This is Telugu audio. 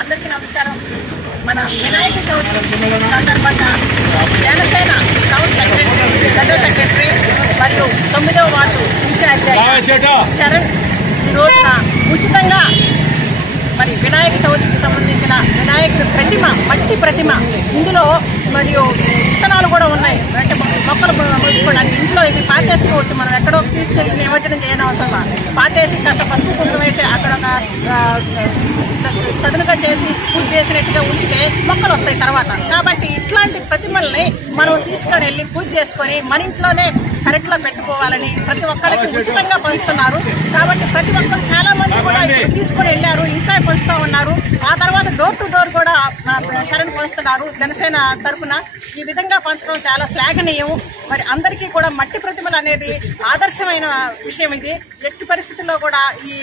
అందరికీ నమస్కారం. మన వినాయక చవితి సందర్భంగా Janasena town secretary, general secretary మరియు 9వ వార్డు ఇన్ఛార్జ్ చరణ్ ఈ రోజున ఉచితంగా మరి వినాయక చవితికి సంబంధించిన వినాయకుడి ప్రతిమ, మట్టి ప్రతిమ, ఇందులో మరియు విత్తనాలు కూడా ఉన్నాయి. అంటే మొక్కలు మొలుచుకోవడానికి ఇంట్లో ఇది పాతేసుకోవచ్చు. మనం ఎక్కడో తీసుకెళ్లి నిమజ్జనం చేయని అవసరం. పాతేసి కాస్త పసుపు కుంకుమ వేసి అక్కడ చదునుగా చేసి పూజ చేసినట్టుగా ఉంచితే మొక్కలు వస్తాయి తర్వాత. కాబట్టి ఇట్లాంటి ప్రతిమల్ని మనం తీసుకొని వెళ్ళి పూజ చేసుకొని మన ఇంట్లోనే కరెక్ట్ లో పెట్టుకోవాలని ప్రతి ఒక్కరికి ఉచితంగా పంచుతున్నారు. కాబట్టి ప్రతి ఒక్కరు చాలా మంది కూడా తీసుకొని వెళ్ళారు, ఇంకా పంచుతూ ఉన్నారు. ఆ తర్వాత డోర్ టు డోర్ కూడా చరణ్ పంచుతున్నారు జనసేన తరఫున. ఈ విధంగా పంచడం చాలా శ్లాఘనీయం. మరి అందరికీ కూడా మట్టి ప్రతిమలు అనేది ఆదర్శమైన విషయం. ఇది ఎట్టి పరిస్థితుల్లో కూడా ఈ